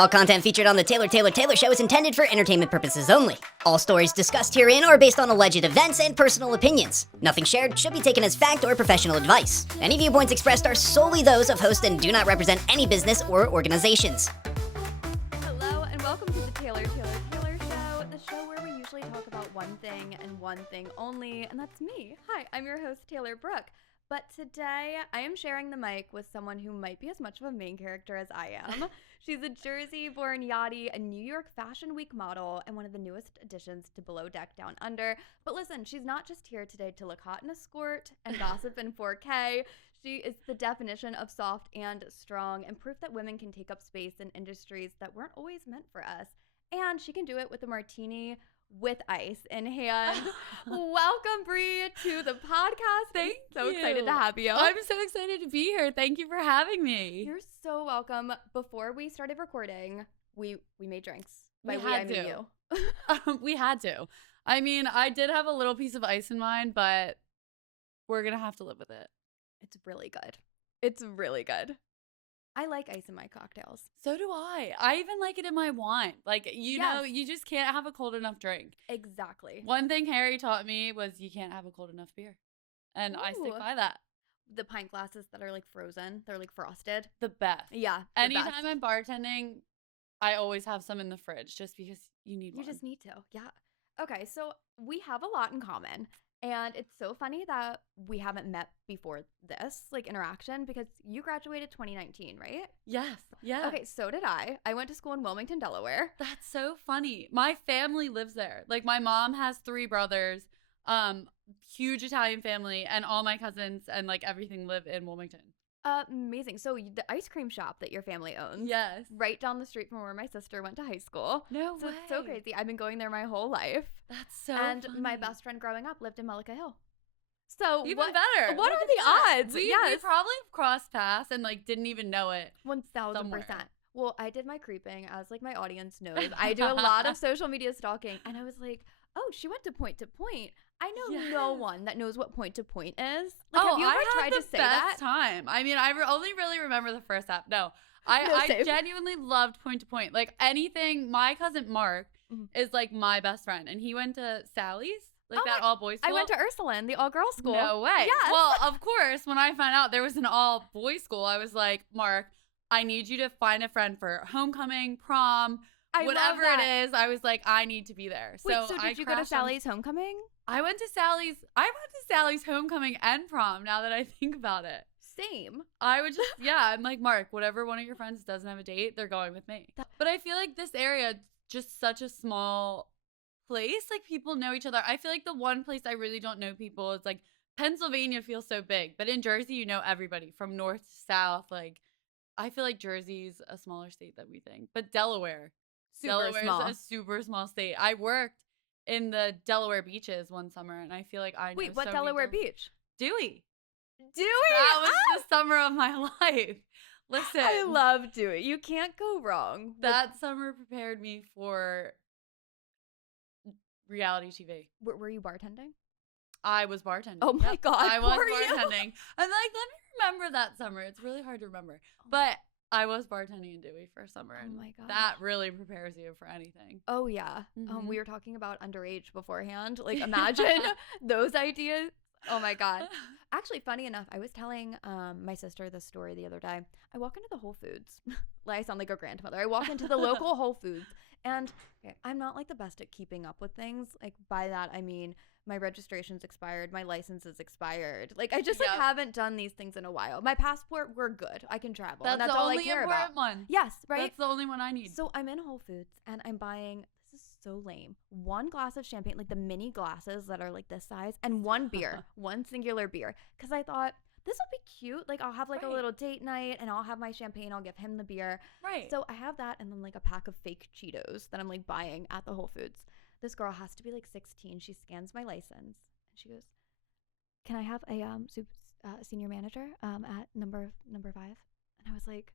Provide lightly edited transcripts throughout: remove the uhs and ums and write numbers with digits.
All content featured on the Taylor Show is intended for entertainment purposes only. All stories discussed herein are based on alleged events and personal opinions. Nothing shared should be taken as fact or professional advice. Any viewpoints expressed are solely those of host and do not represent any business or organizations. Hello and welcome to the Taylor Show, the show where we usually talk about one thing and one thing only, and that's me. Hi, I'm your host, Taylor Brooke. But today, I am sharing the mic with someone who might be as much of a main character as I am. She's a Jersey-born yachty, a New York Fashion Week model, and one of the newest additions to Below Deck Down Under. But listen, she's not just here today to look hot in a skirt and gossip in 4K. She is the definition of soft and strong, and proof that women can take up space in industries that weren't always meant for us. And she can do it with a martini with ice in hand. Welcome, Bree, to the podcast. Thank you. So excited to have you. I'm so excited to be here. Thank you for having me. You're so welcome. Before we started recording, we made drinks. We had to. I mean, I did have a little piece of ice in mine, but we're going to have to live with it. It's really good. It's really good. I like ice in my cocktails. So do I. I even like it in my wine. Like, you know, you just can't have a cold enough drink. Exactly. One thing Harry taught me was you can't have a cold enough beer. And I stick by that. The pint glasses that are like frozen, they're like frosted. The best. Yeah. Anytime I'm bartending, I always have some in the fridge just because you need one. You just need to. Yeah. Okay, so we have a lot in common. And it's so funny that we haven't met before this, like, interaction, because you graduated 2019, right? Yes. Yeah. Okay, so did I. I went to school in Wilmington, Delaware. That's so funny. My family lives there. Like, my mom has 3 brothers, huge Italian family, and all my cousins and, like, everything live in Wilmington. Amazing. So the ice cream shop that your family owns. Yes. Right down the street from where my sister went to high school. No way. It's so crazy. I've been going there my whole life. That's so And funny. my best friend growing up lived in Mullica Hill. So even better. What are the odds? We probably crossed paths and like didn't even know it. 1,000%. Well, I did my creeping, as like my audience knows. I do a lot of social media stalking, and I was like, oh, she went to Point to Point. I know no one that knows what Point to Point is. Like, have you ever tried to say that? Time. I mean, I only really remember the first app. No, I genuinely loved Point to Point. Like anything. My cousin Mark is like my best friend, and he went to Sally's, like that all boys school. I went to Ursuline, the all girls school. No way. Yes. Well, of course, when I found out there was an all boys school, I was like, Mark, I need you to find a friend for homecoming, prom. Whatever it is, I was like, I need to be there. Wait, so did you go to Sally's homecoming? I went to Sally's homecoming and prom, now that I think about it. Same. I would just, I'm like, Mark, whatever one of your friends doesn't have a date, they're going with me. But I feel like this area, just such a small place, like people know each other. I feel like the one place I really don't know people is like Pennsylvania feels so big, but in Jersey, you know everybody from north to south. Like, I feel like Jersey's a smaller state than we think, but Delaware's a super small state. I worked in the Delaware beaches one summer, and I feel like I know Wait, what Delaware beach? Dewey. Dewey? That was the summer of my life. Listen. I love Dewey. You can't go wrong. That summer prepared me for reality TV. Were you bartending? I was bartending. Oh my God. I was bartending. I'm like, let me remember that summer. It's really hard to remember. But I was bartending in Dewey for a summer. Oh my God. That really prepares you for anything. Oh yeah. We were talking about underage beforehand. Like, imagine those ideas. Oh my God. Actually, funny enough, I was telling my sister this story the other day. I walk into the Whole Foods. I sound like a grandmother. I walk into the local Whole Foods, and I'm not like the best at keeping up with things. Like, by that I mean my registration's expired, my license is expired. Like, I just haven't done these things in a while. My passport, we're good. I can travel. That's and that's the all only I care important about. one. Yes, right? That's the only one I need. So I'm in Whole Foods, and I'm buying, this is so lame, 1 glass of champagne, like the mini glasses that are like this size, and 1 beer, 1 singular beer. Because I thought, this will be cute. Like, I'll have like a little date night, and I'll have my champagne. I'll give him the beer. Right. So I have that, and then like a pack of fake Cheetos that I'm like buying at the Whole Foods. This girl has to be like 16. She scans my license. She goes, can I have a senior manager at number 5? And I was like,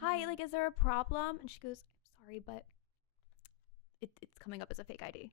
hi, like, is there a problem? And she goes, I'm sorry, but it's coming up as a fake ID.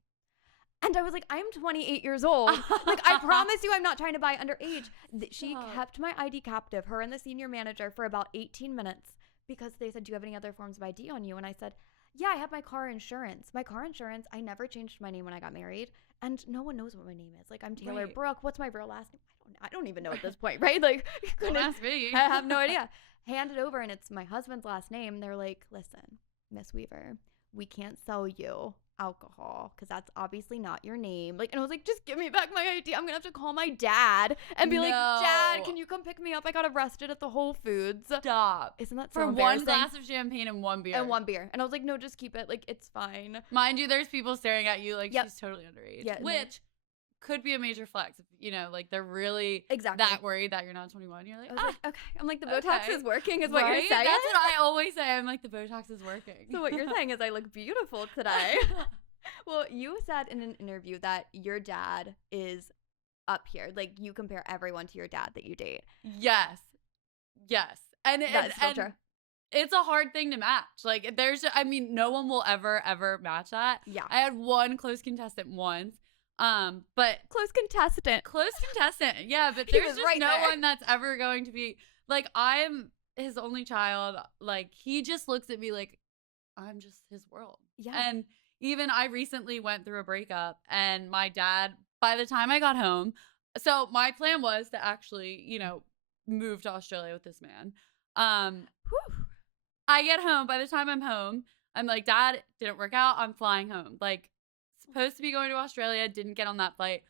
And I was like, I'm 28 years old. Like, I promise you I'm not trying to buy underage. She kept my ID captive, her and the senior manager, for about 18 minutes because they said, do you have any other forms of ID on you? And I said, yeah, I have my car insurance. My car insurance, I never changed my name when I got married. And no one knows what my name is. Like, I'm Taylor Right. Brooke. What's my real last name? I don't even know at this point, right? Like, you Don't couldn't- ask me. I have no idea. Hand it over, and it's my husband's last name. They're like, listen, Miss Weaver, we can't sell you alcohol because that's obviously not your name. Like, and I was like, just give me back my ID. I'm gonna have to call my dad and be like, Dad, No. can you come pick me up? I got arrested at the Whole Foods. Stop. Isn't that so For one embarrassing? glass of champagne and one beer. And one beer. And I was like, no, just keep it. Like, it's fine. Mind you, there's people staring at you like Yep. she's totally underage. Yeah, and then- Which could be a major flex. If, you know, like they're really Exactly. that worried that you're not 21. You're like, I was like, okay. I'm like, the Botox okay. is working, is what right? you're saying. That's what I always say. I'm like, the Botox is working. So what you're saying is I look beautiful today. Well, you said in an interview that your dad is up here. Like, you compare everyone to your dad that you date. Yes. And That's so and true. it's a hard thing to match. Like, I mean, no one will ever match that. Yeah. I had one close contestant once. But Close contestant. close contestant, yeah, but He there's was just right no there. one that's ever going to be like, I'm his only child. Like, he just looks at me like I'm just his world. Yeah. And even I recently went through a breakup, and my dad, by the time I got home, so my plan was to actually, you know, move to Australia with this man. Whew. I get home. By the time I'm home, I'm like, Dad, didn't work out. I'm flying home. Like, supposed to be going to Australia, didn't get on that flight,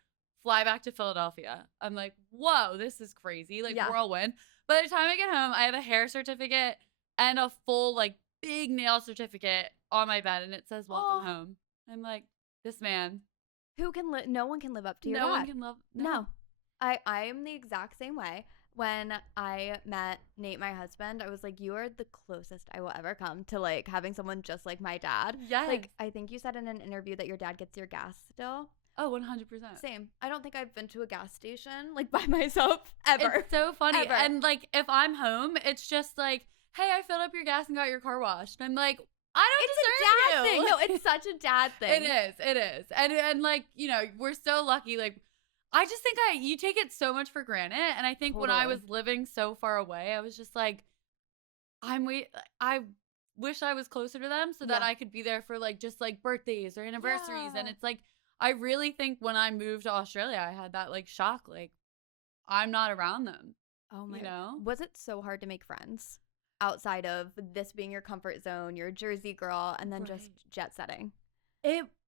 fly back to Philadelphia. I'm like, whoa, this is crazy. Like, Yeah. whirlwind. By the time I get home, I have a hair certificate and a full, like, big nail certificate on my bed, and it says, welcome Oh. home. I'm like, this man. Who can no one can live up to your No dad. one can love. No. I am the exact same way. When I met Nate, my husband, I was like, you are the closest I will ever come to, like, having someone just like my dad. Yes. Like, I think you said in an interview that your dad gets your gas still. Oh, 100%. Same. I don't think I've been to a gas station, like, by myself ever. It's so funny. Ever. And, like, if I'm home, it's just like, hey, I filled up your gas and got your car washed. And I'm like, I It's don't a deserve dad you. thing. No, it's such a dad thing. It is. And like, you know, we're so lucky. Like, I just think you take it so much for granted. And I think when I Totally. was living so far away, I was just like, I wish I was closer to them so that Yeah. I could be there for like, just like birthdays or anniversaries. And Yeah. it's like, I really think when I moved to Australia, I had that like shock, like, I'm not around them. Oh my. You know? Was it so hard to make friends outside of this being your comfort zone, your Jersey girl, and then just Right. jet setting?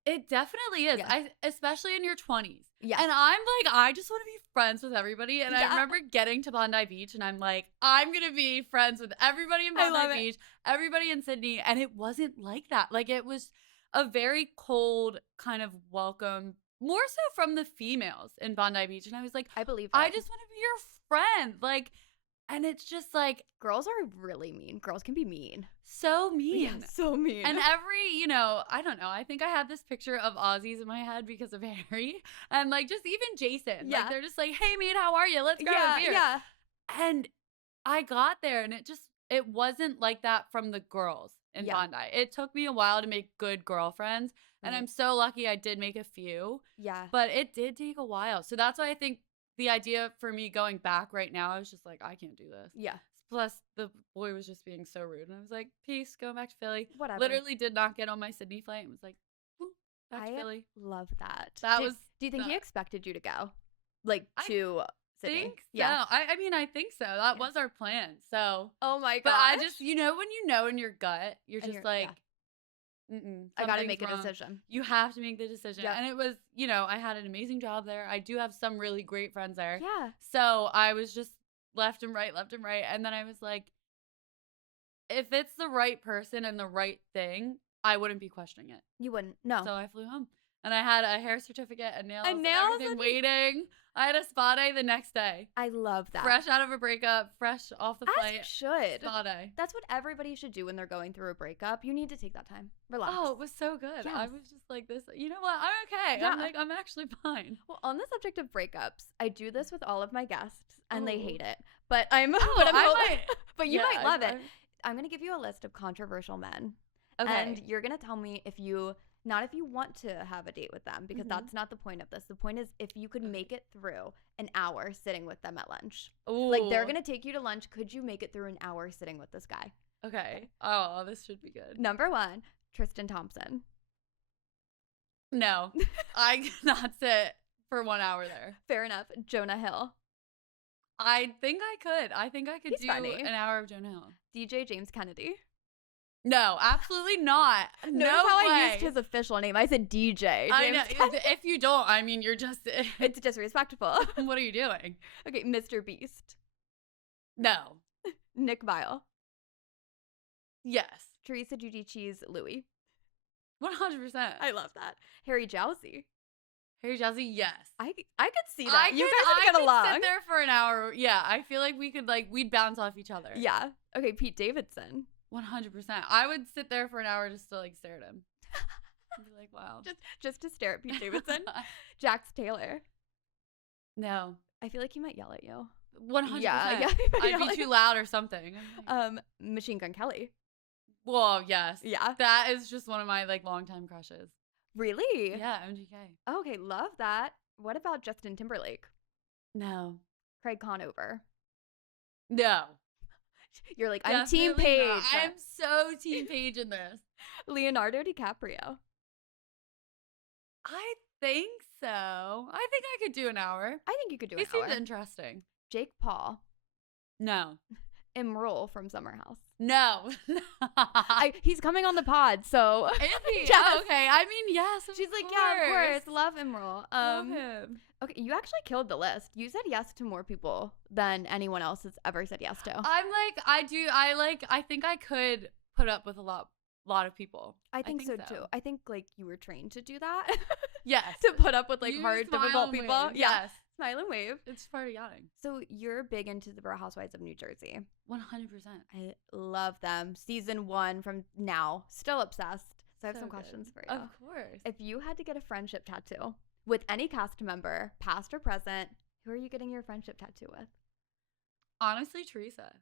It definitely is. Yeah. Especially in your 20s. Yeah. And I'm like, I just want to be friends with everybody. And I Yeah. remember getting to Bondi Beach, and I'm like, I'm going to be friends with everybody in I love Bondi it. Beach, everybody in Sydney. And it wasn't like that. Like, it was a very cold kind of welcome, more so from the females in Bondi Beach. And I was like, I believe I that. just want to be your friend. Like, and it's just like Girls are really mean. Girls can be mean. so mean. Yeah, so mean. And every, you know, I don't know. I think I had this picture of Aussies in my head because of Harry. And like just even Jason. Yeah. Like they're just like, hey mate, how are you? Let's grab yeah, a beer. yeah. And I got there and it wasn't like that from the girls in Yeah. Bondi. It took me a while to make good girlfriends. And Right. I'm so lucky I did make a few. Yeah. But it did take a while. So that's why I think the idea for me going back right now, I was just like, I can't do this. Yeah. Plus, the boy was just being so rude. And I was like, peace, going back to Philly. Whatever. Literally did not get on my Sydney flight and was like, "Woo, back to I Philly. love that. That do, was Do you think he the- expected you to go? Like, I to Sydney? Think Yeah. so. I mean, I think so. That was our plan. So, Oh my god. but I just, you know, when you know in your gut, you're And just you're- like, mm-mm, I gotta something's make a wrong. decision. You have to make the decision. Yeah. And it was, you know, I had an amazing job there. I do have some really great friends there. Yeah. So I was just left and right. And then I was like, if it's the right person and the right thing, I wouldn't be questioning it. You wouldn't. No. So I flew home. And I had a hair certificate, a nails, and nail everything waiting. I had a spa day the next day. I love that. Fresh out of a breakup, fresh off the As flight. you should. Spa day. That's what everybody should do when they're going through a breakup. You need to take that time. Relax. Oh, it was so good. I Yes. was just like this. You know what? I'm okay. Yeah. I'm like, I'm actually fine. Well, on the subject of breakups, I do this with all of my guests, and they Ooh. hate it. But I'm. Oh, but I'm I hoping- might. but you Yeah, might love it. I- I'm gonna give you a list of controversial men, Okay. and you're gonna tell me if you. Not if you want to have a date with them, because Mhm. that's not the point of this. The point is if you could make it through an hour sitting with them at lunch. Ooh. Like, they're going to take you to lunch. Could you make it through an hour sitting with this guy? Okay. Oh, this should be good. Number 1, Tristan Thompson. No, I cannot sit for 1 hour there. Fair enough. Jonah Hill. I think I could. I think I could He's do funny. an hour of Jonah Hill. DJ James Kennedy. No, absolutely not. Notice No how way. I used his official name. I said DJ. I James know. Kennedy. If you don't, I mean, you're just. It's disrespectful. What are you doing? Okay, Mr. Beast. No. Nick Vile. Yes. Teresa Giudice's Louis. 100%. I love that. Harry Jowsey. Harry Jazzy, yes. I could see that. You guys would I get could along. sit there for an hour. Yeah, I feel like we could we'd bounce off each other. Yeah. Okay, Pete Davidson. 100%. I would sit there for an hour just to stare at him. I'd be like, wow. Just to stare at Pete Davidson. Jax Taylor. No. I feel like he might yell at you. 100%. Yeah. I'd be too loud or something. Machine Gun Kelly. Whoa, yes. Yeah. That is just one of my longtime crushes. Really? Yeah, MGK. Okay, love that. What about Justin Timberlake? No. Craig Conover. No. You're like, I'm Team Definitely Paige. not. I'm so Team Paige in this. Leonardo DiCaprio. I think so. I think I could do an hour. I think you could do He an hour. seems interesting. Jake Paul. No. Imrul from Summer House. No. He's coming on the pod, so. Is he? Yes. Oh, okay. I mean, yes. She's like, yeah, of course. Love Imrul. Love him. Okay, you actually killed the list. You said yes to more people than anyone else has ever said yes to. I think I could put up with a lot of people. I think so too. I think you were trained to do that. Yes. To put up with You hard, smile difficult and people. wave. Yeah. Yes. Smile and wave. It's part of yachting. So you're big into the Real Housewives of New Jersey. 100%. I love them. Season 1 from now. Still obsessed. So I have some questions for you. Of course. If you had to get a friendship tattoo with any cast member, past or present, who are you getting your friendship tattoo with? Honestly, Teresa.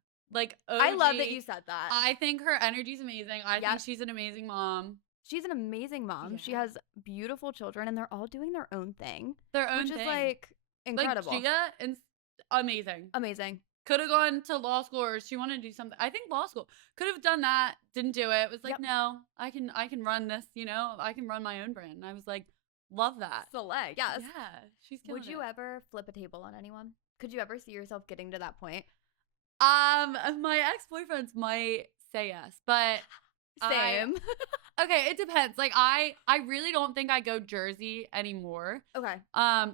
I love that you said that. I think her energy's amazing. I think she's an amazing mom. She's an amazing mom. Yeah. She has beautiful children, and they're all doing their own thing. Their own which thing. is incredible. Gia is amazing. Amazing. Could have gone to law school, or she wanted to do something. I think law school. Could have done that. Didn't do it. Was like, no, I can run this. I can run my own brand. And I was like, love that. Select. Yes. Yeah, she's killing Would you it. ever flip a table on anyone? Could you ever see yourself getting to that point? My ex-boyfriends might say yes, but Same. Okay, it depends. I really don't think I go Jersey anymore. Okay.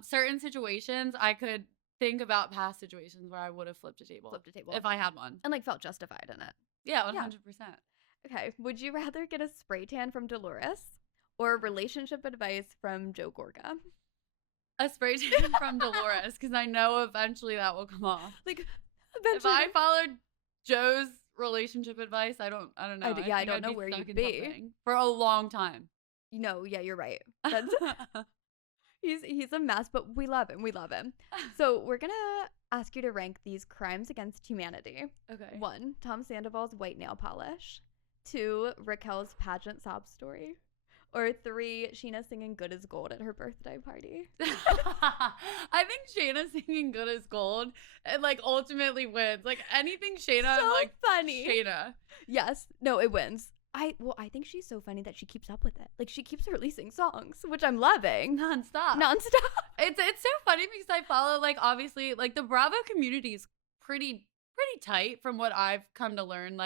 Certain situations I could think about past situations where I would have flipped a table. If I had one. And felt justified in it. Yeah, 100%. Okay. Would you rather get a spray tan from Dolores or relationship advice from Joe Gorga? A spray tan from Dolores, because I know eventually that will come off. Eventually. If I followed Joe's relationship advice, I don't know. I don't know where you'd be for a long time. No, yeah, you're right. That's he's a mess, but we love him. We love him. So we're gonna ask you to rank these crimes against humanity. Okay. 1, Tom Sandoval's white nail polish. 2, Raquel's pageant sob story. Or 3, Sheena singing Good as Gold at her birthday party. I think Shayna singing Good as Gold and ultimately wins. Anything Shayna, So I'm funny. Shayna. Yes. No, it wins. I think she's so funny that she keeps up with it. She keeps releasing songs, which I'm loving. Nonstop. It's so funny because I follow obviously the Bravo community is pretty tight from what I've come to learn.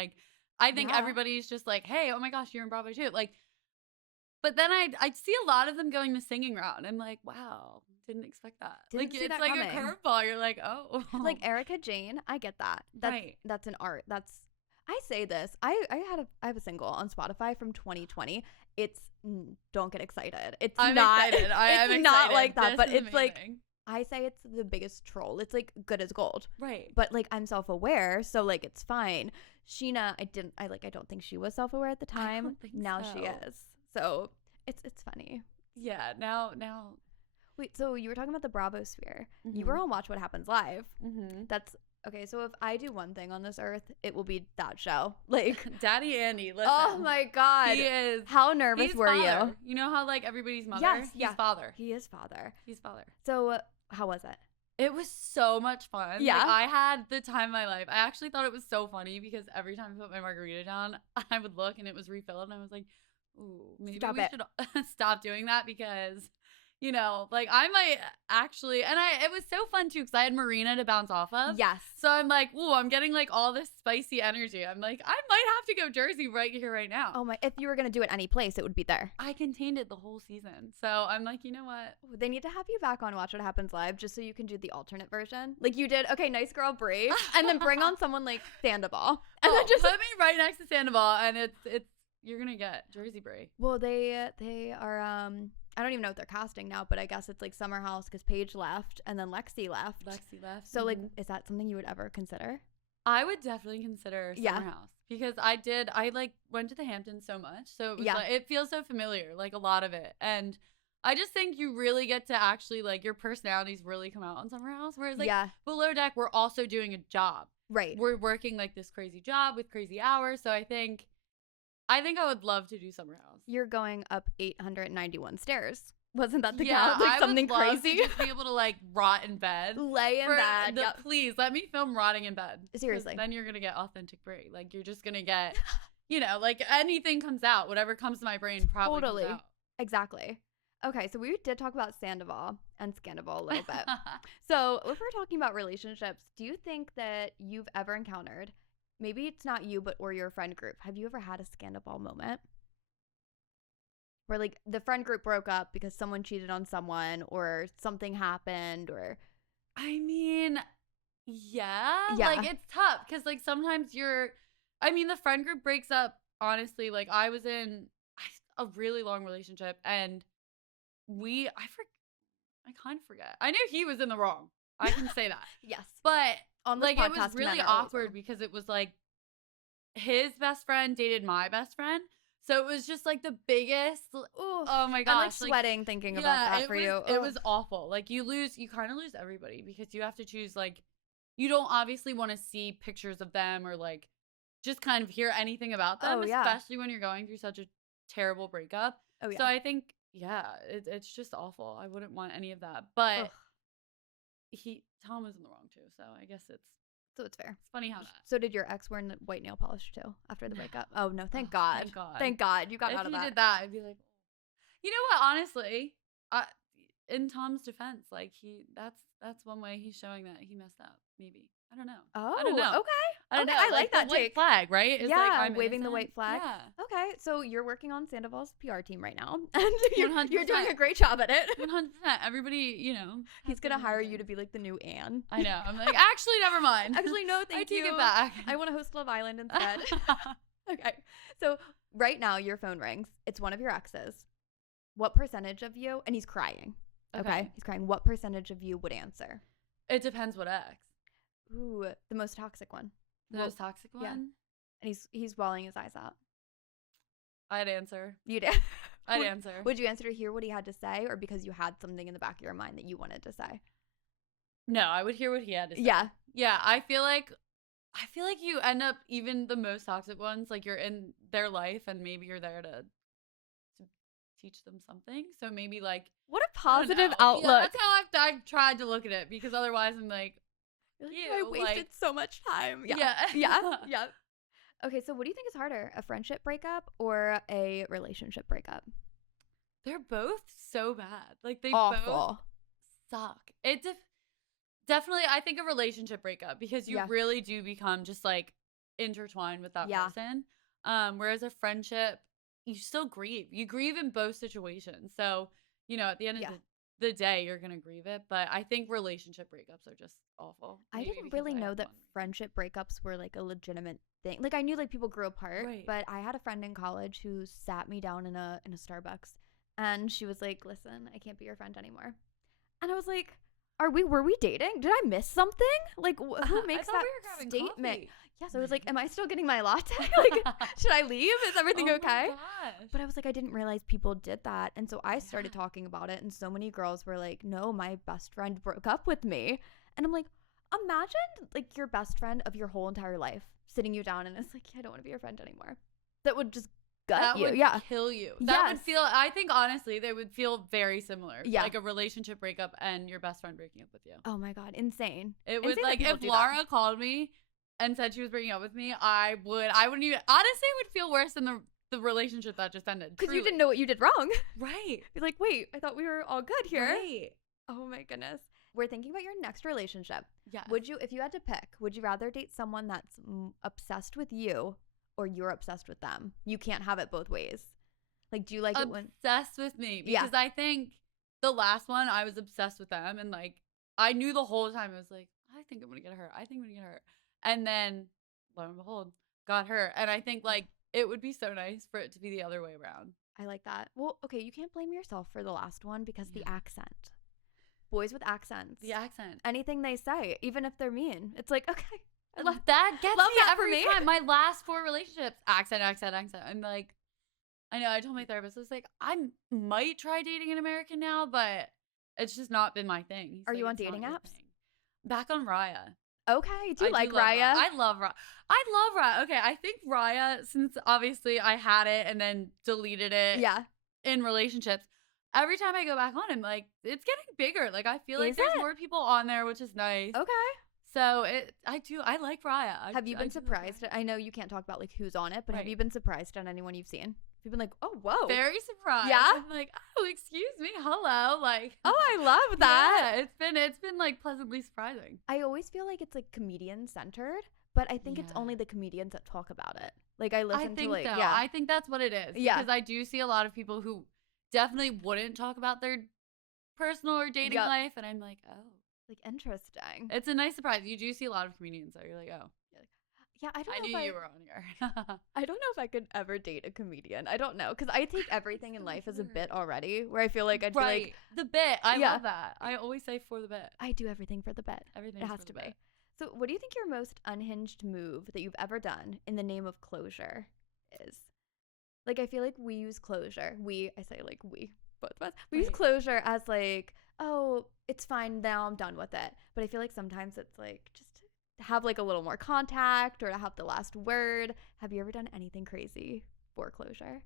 I think everybody's just hey, oh my gosh, you're in Bravo too. But then I see a lot of them going the singing route. I'm like, wow, didn't expect that. Didn't see it's that like coming. a curveball. You're like, oh. Erica Jane, I get that. That's an art. I say this. I have a single on Spotify from 2020. It's don't get excited. I'm not excited. it's not like that, This but is it's amazing. I say it's the biggest troll. It's Good as Gold. Right. But I'm self-aware, so it's fine. Sheena, I don't think she was self-aware at the time. I don't think now so. she is. So it's funny. Yeah, now. Wait, so you were talking about the Bravo sphere. Mm-hmm. You were on Watch What Happens Live. Mm-hmm. That's okay. So if I do one thing on this earth, it will be that show. Daddy Andy, listen. Oh my God. He is. How nervous were father. you? You know how everybody's mother? Yes, He's father. He is father. He's father. So how was it? It was so much fun. Yeah. Like, I had the time of my life. I actually thought it was so funny because every time I put my margarita down, I would look and it was refilled. And I was like, ooh, maybe Stop we it. should stop doing that because, you know, like I might actually, and it was so fun too because I had Marina to bounce off of. Yes. So I'm like, ooh, I'm getting like all this spicy energy. I'm like, I might have to go Jersey right here, right now. Oh my, if you were going to do it any place, it would be there. I contained it the whole season. So I'm like, you know what? Ooh, they need to have you back on Watch What Happens Live just so you can do the alternate version. Like you did, okay, nice girl Brie, and then bring on someone like Sandoval. And then just put me right next to Sandoval and it's you're going to get Jersey Brie. Well, they are I don't even know what they're casting now, but I guess it's like Summer House because Paige left and then Lexi left. So like, is that something you would ever consider? I would definitely consider Summer House because I like went to the Hamptons so much. So it was like, it feels so familiar, like a lot of it. And I just think you really get to actually like your personalities really come out on Summer House. Whereas like Below Deck, we're also doing a job. Right. We're working like this crazy job with crazy hours. So I think I would love to do Summer House. You're going up 891 stairs. Wasn't that the count? Like something would love crazy? To just be able to like rot in bed. Lay in bed. Please let me film rotting in bed. Seriously. Then you're going to get authentic Brie. Like you're just going to get, you know, like anything comes out. Whatever comes to my brain probably comes out. Exactly. Okay, so we did talk about Sandoval and Scandoval a little bit. So if we're talking about relationships, do you think that you've ever encountered, maybe it's not you, or your friend group, have you ever had a Scandoval moment? Where like the friend group broke up because someone cheated on someone or something happened or... I mean, yeah. Like it's tough because like sometimes the friend group breaks up, honestly. Like I was in a really long relationship and I kind of forget. I knew he was in the wrong. I can say that. Yes. But on this like podcast, it was really awkward because it was like his best friend dated my best friend. So it was just like the biggest. Ooh, oh my gosh. I'm like sweating thinking about that for you. It was awful. Like you kind of lose everybody because you have to choose like, you don't obviously want to see pictures of them or like just kind of hear anything about them, especially when you're going through such a terrible breakup. Oh yeah. So I think, it's just awful. I wouldn't want any of that. But Tom was in the wrong too. So I guess it's fair. It's funny how that. So did your ex wear white nail polish too after the breakup? Oh no, thank God. Thank God. Thank God you got out of that. If he did that, I'd be like, you know what? Honestly, in Tom's defense, like that's one way he's showing that he messed up. Maybe I don't know. Oh, I don't know. Okay. I don't know. I like that the white take. flag, right? It's like I'm waving innocent. the white flag. Yeah. Okay, so you're working on Sandoval's PR team right now, and you're 100%. doing a great job at it. 100%. Everybody, you know, he's gonna hire you to be like the new Anne. I know. I'm like, actually, never mind. Actually, no, thank you. I take it back. I want to host Love Island instead. Okay, so right now your phone rings. It's one of your exes. What percentage of you? And he's crying. Okay, he's crying. What percentage of you would answer? It depends what ex. Ooh, the most toxic one. The most toxic one? Yeah. And he's bawling his eyes out. I'd answer. You'd I'd answer. Would you answer to hear what he had to say or because you had something in the back of your mind that you wanted to say? No, I would hear what he had to say. Yeah. Yeah, I feel like you end up, even the most toxic ones, like you're in their life and maybe you're there to teach them something. So maybe like, what a positive outlook. Yeah, that's how I've tried to look at it because otherwise I'm like, I wasted so much time. Yeah. Okay, so what do you think is harder, a friendship breakup or a relationship breakup? They're both so bad. Like they awful. Both suck. It definitely, I think a relationship breakup because you really do become just like intertwined with that person. Whereas a friendship, you still grieve. You grieve in both situations. So, you know, at the end of the day, you're going to grieve it. But I think relationship breakups are just awful. I didn't really know that friendship breakups were like a legitimate thing. Like I knew like people grew apart, but I had a friend in college who sat me down in a Starbucks and she was like, listen, I can't be your friend anymore. And I was like, were we dating? Did I miss something? Like who makes that statement? Coffee. Yes, I was like, am I still getting my latte? Like, should I leave? Is everything okay? My gosh. But I was like, I didn't realize people did that. And so I started talking about it. And so many girls were like, no, my best friend broke up with me. And I'm like, imagine like your best friend of your whole entire life sitting you down and it's like, I don't want to be your friend anymore. That would just gut that you. would Yeah. kill you. That would Yes. feel, I think honestly, they would feel very similar. Yeah. Like a relationship breakup and your best friend breaking up with you. Oh my God. Insane. It would, Insane that like, people if do that. Laura called me and said she was breaking up with me, I wouldn't even, honestly, it would feel worse than the relationship that just ended. Because you truly. didn't know what you did wrong. Right. You're like, wait, I thought we were all good here. Right. Oh my goodness. We're thinking about your next relationship. Yeah. Would you, if you had to pick, would you rather date someone that's obsessed with you or you're obsessed with them? You can't have it both ways. Like, do you like it when obsessed with me? Yeah. Because I think the last one, I was obsessed with them. And, like, I knew the whole time, I was like, I think I'm going to get her. I think I'm going to get her. And then, lo and behold, got her. And I think, like, it would be so nice for it to be the other way around. I like that. Well, okay, you can't blame yourself for the last one because the accent. Boys with accents. The accent. Anything they say, even if they're mean, it's like, okay. I love That gets love me that for every me. time. My last 4 relationships, accent. I'm like, I know, I told my therapist, I was like, I might try dating an American now, but it's just not been my thing. He's Are like, you on "It's not dating your apps? thing." Back on Raya. Okay. Do you like love Raya? I love Raya. I love Raya. Okay, I think Raya, since obviously I had it and then deleted it Yeah. in relationships, every time I go back on, I'm like, it's getting bigger. Like, I feel like Is there's it? more people on there, which is nice. Okay. So I like Raya. Have you I been do like surprised? Raya. I know you can't talk about like who's on it, but have Right. you been surprised on anyone you've seen? You've been like, oh, whoa. Very surprised. Yeah? I'm like, oh, excuse me, hello, like. Oh, I love that. Yeah, it's been like pleasantly surprising. I always feel like it's like comedian centered, but I think it's Yeah. only the comedians that talk about it. Like I listen I think to like so. yeah. I think that's what it is. Yeah. Because I do see a lot of people who definitely wouldn't talk about their personal or dating Yep. life, and I'm like, oh, like interesting. it's a nice surprise. You do see a lot of comedians, so you're like, oh, Yeah, I don't I know knew if you were on here. I don't know if I could ever date a comedian. I don't know, because I take everything in life as a bit already. Where I feel like I'd be Right, like, the bit. I Yeah. love that. I always say for the bit. I do everything for the bit. Everything It has to be. So, what do you think your most unhinged move that you've ever done in the name of closure is? Like, I feel like we use closure. I say like we, both of us. We use Right. closure as like, oh, it's fine now, I'm done with it. But I feel like sometimes it's like just to have like a little more contact or to have the last word. Have you ever done anything crazy for closure?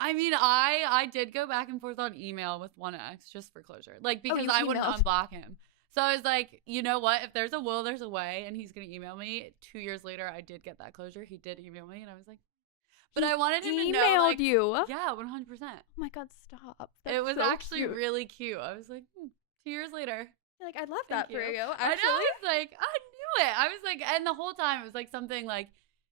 I mean, I did go back and forth on email with one ex just for closure, like because you I wouldn't emailed? unblock him. So I was like, you know what? If there's a will, there's a way, and he's gonna email me. 2 years later, I did get that closure. He did email me, and I was like, but I wanted him to know, Emailed like, you. Oh yeah, 100%. my God, stop. It That's was so actually cute. really cute. I was like, 2 years later. Like, I love Thank that for you. I know. Actually, I was like, I knew it. I was like, and the whole time it was like something like,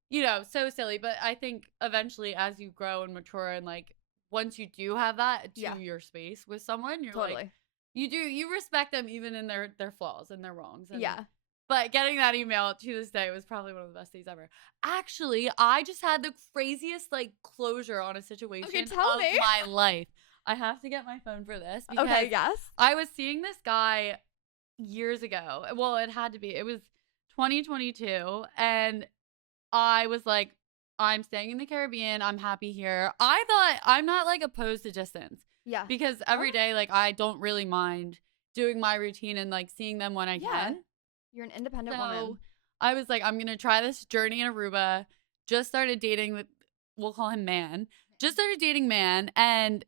you know, so silly. But I think eventually, as you grow and mature, and like once you do have that to Yeah. your space with someone, you're totally. like, you respect them even in their flaws and their wrongs. And, Yeah. But getting that email to this day was probably one of the best days ever. Actually, I just had the craziest like closure on a situation tell of me. my life. I have to get my phone for this. Okay. because Yes. I was seeing this guy years ago. Well, it had to be. It was 2022. And I was like, I'm staying in the Caribbean. I'm happy here. I thought I'm not like opposed to distance Yeah. because every day, like, I don't really mind doing my routine and like seeing them when I Yeah. can. You're an independent So woman. I was like, I'm going to try this journey in Aruba. Just started dating with, we'll call him Man. Just started dating Man. And,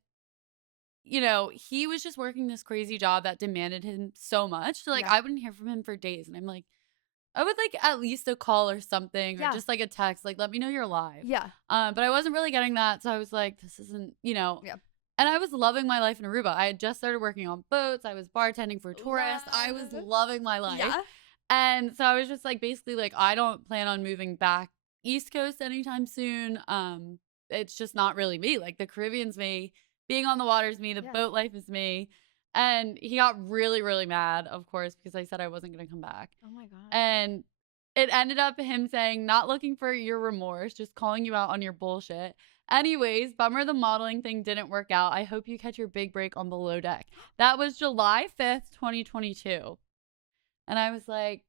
you know, he was just working this crazy job that demanded him so much. So, like, Yeah. I wouldn't hear from him for days. And I'm like, I would like at least a call or something or Yeah. just like a text, like, let me know you're alive. Yeah. But I wasn't really getting that. So I was like, this isn't, you know. Yeah. And I was loving my life in Aruba. I had just started working on boats. I was bartending for tourists. I was Love. loving my life. Yeah. And so I was just like, basically, like, I don't plan on moving back East Coast anytime soon. It's just not really me. Like, the Caribbean's me. Being on the water's me. The Yes. boat life is me. And he got really, really mad, of course, because I said I wasn't going to come back. Oh my God. And it ended up him saying, not looking for your remorse, just calling you out on your bullshit. Anyways, bummer the modeling thing didn't work out. I hope you catch your big break on Below Deck. That was July 5th, 2022. And I was like,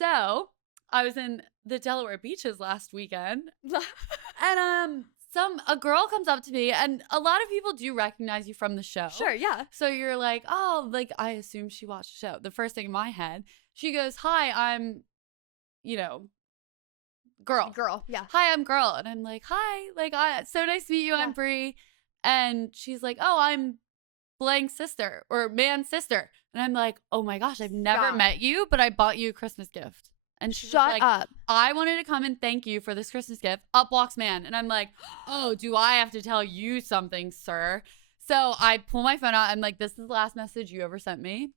so I was in the Delaware beaches last weekend. And a girl comes up to me, and a lot of people do recognize you from the show. Sure. Yeah. So you're like, oh, like, I assume she watched the show. The first thing in my head, she goes, hi, I'm, you know, Girl, yeah. Hi, I'm girl. And I'm like, hi, like, so nice to meet you. Yeah. I'm Bree. And she's like, oh, I'm blank's sister or man's sister. And I'm like, oh my gosh, I've never Stop. met you, but I bought you a Christmas gift. And she's Shut like, up. I wanted to come and thank you for this Christmas gift. Up walks man. And I'm like, oh, do I have to tell you something, sir? So I pull my phone out. I'm like, this is the last message you ever sent me.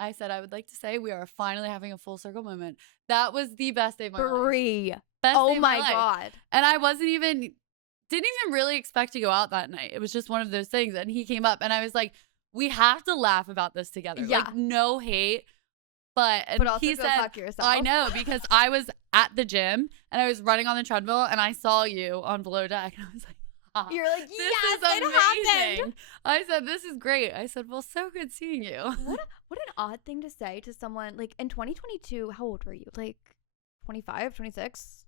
I said, I would like to say we are finally having a full circle moment. That was the best day of my life. Bree. Best Oh day of my life. God. And I didn't even really expect to go out that night. It was just one of those things. And he came up and I was like, we have to laugh about this together. Yeah. Like, no hate. But also he go said, fuck yourself. I know, because I was at the gym and I was running on the treadmill and I saw you on below deck. And I was like, You're like, this yes, is it amazing. happened. I said, this is great. I said, well, so good seeing you. What an odd thing to say to someone. Like, in 2022, how old were you? Like 25, 26?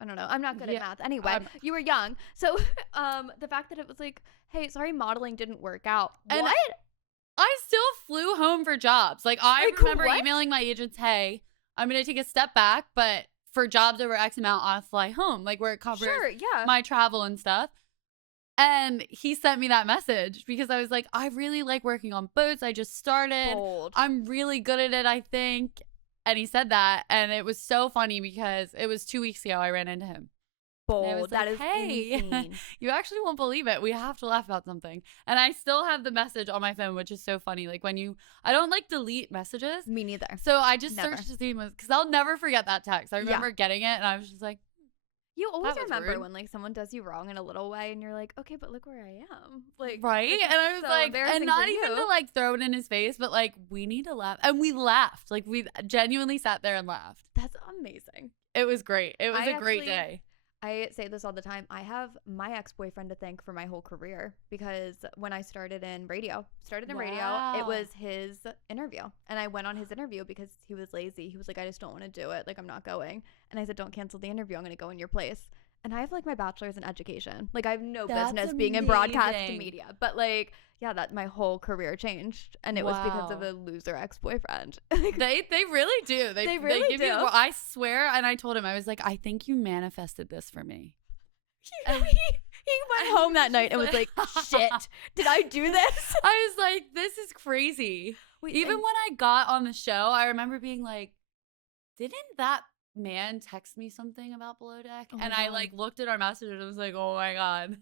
I don't know. I'm not good at math. Anyway, you were young. So the fact that it was like, hey, sorry, modeling didn't work out. And what? I still flew home for jobs. Like, I remember what? emailing my agents, hey, I'm going to take a step back, but for jobs over X amount, I'll fly home, like where it covers my travel and stuff. And he sent me that message because I was like, I really like working on boats. I just started. Bold. I'm really good at it, I think. And he said that. And it was so funny because it was 2 weeks ago I ran into him. Bold. And I was That like, is hey, insane. you actually won't believe it. We have to laugh about something. And I still have the message on my phone, which is so funny. Like I don't like delete messages. Me neither. So I just Never. searched to see because I'll never forget that text. I remember getting it and I was just like, You always that was remember rude. when like someone does you wrong in a little way and you're like, okay, but look where I am. Like, right? this is And I was so like, embarrassing and not for even you. to like throw it in his face, but like we need to laugh. And we laughed. Like we genuinely sat there and laughed. That's amazing. It was great. It was I a great actually- day. I say this all the time. I have my ex-boyfriend to thank for my whole career because when I started in radio, it was his interview. And I went on his interview because he was lazy. He was like, I just don't want to do it. Like, I'm not going. And I said, don't cancel the interview. I'm going to go in your place. And I have like my bachelor's in education. Like I have no business being in broadcast media. But like, yeah, that my whole career changed. And it was because of a loser ex-boyfriend. They really do. They really give do. You, I swear, and I told him, I was like, I think you manifested this for me. He went home that night and was like, shit, did I do this? I was like, this is crazy. Even when I got on the show, I remember being like, didn't that man text me something about Below Deck? Oh and my I God. like looked at our message and I was like, oh my God.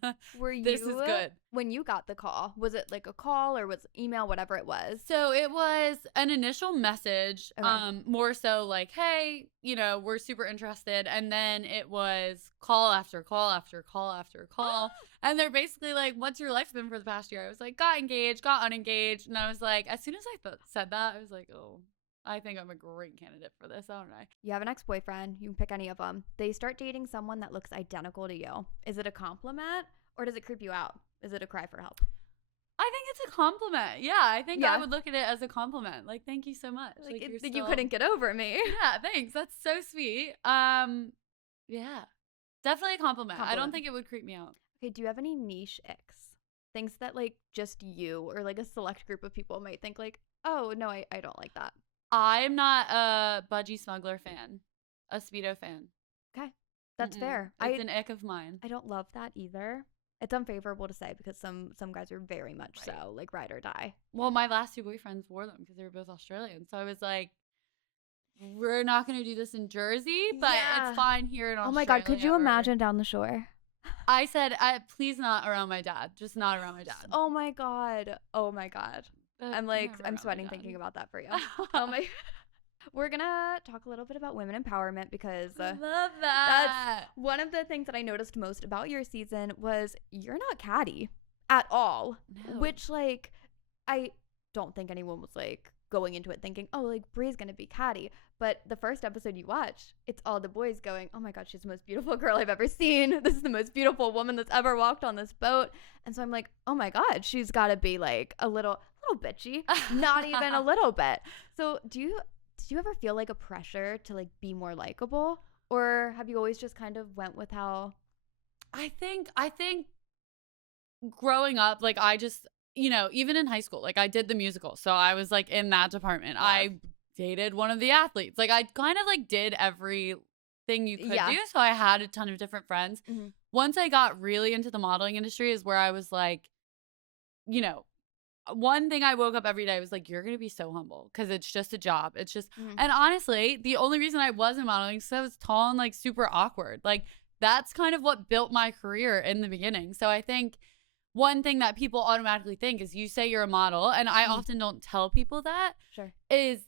This is good. When you got the call, was it like a call or was it email, whatever it was? So it was an initial message, Okay. more so like, hey, we're super interested. And then it was call after call after call after call. And they're basically like, what's your life been for the past year? I was like, got engaged, got unengaged. And I was like, as soon as I said that, I was like, oh, I think I'm a great candidate for this, aren't I? You have an ex-boyfriend, you can pick any of them. They start dating someone that looks identical to you. Is it a compliment or does it creep you out? Is it a cry for help? I think it's a compliment. Yeah, I think I would look at it as a compliment. Like, thank you so much. Like you're you couldn't get over me. Yeah, thanks. That's so sweet. Yeah, definitely a compliment. I don't think it would creep me out. Okay, do you have any niche icks? Things that like just you or like a select group of people might think like, oh, no, I don't like that. I'm not a budgie smuggler fan, a Speedo fan. Okay, that's fair. It's an ick of mine. I don't love that either. It's unfavorable to say because some guys are very much so like ride or die. Well, my last two boyfriends wore them because they were both Australian. So I was like, we're not going to do this in Jersey, but it's fine here in Australia. Oh my God, could you imagine down the shore? I said, please not around my dad. Just not around my dad. Oh my God. Oh my God. I'm sweating thinking about that for you. Oh my. We're going to talk a little bit about women empowerment because love that. That's one of the things that I noticed most about your season was you're not catty at all. No. Which like, I don't think anyone was like going into it thinking, oh, like Bree's going to be catty. But the first episode you watch, it's all the boys going, oh my God, she's the most beautiful girl I've ever seen. This is the most beautiful woman that's ever walked on this boat. And so I'm like, oh my God, she's got to be like a little bitchy, not even a little bit. So did you ever feel like a pressure to like be more likable, or have you always just kind of went with how? I think growing up, like I just, even in high school, like I did the musical. So I was like in that department. I dated one of the athletes. Like I kind of like did every thing you could Yeah. do. So I had a ton of different friends. Mhm. Once I got really into the modeling industry is where I was like, you know, one thing I woke up every day was like, you're going to be so humble because it's just a job. It's just, Mhm. and honestly, the only reason I wasn't modeling is because I was tall and like super awkward. Like that's kind of what built my career in the beginning. So I think one thing that people automatically think is you say you're a model, and I often don't tell people that, Sure. is,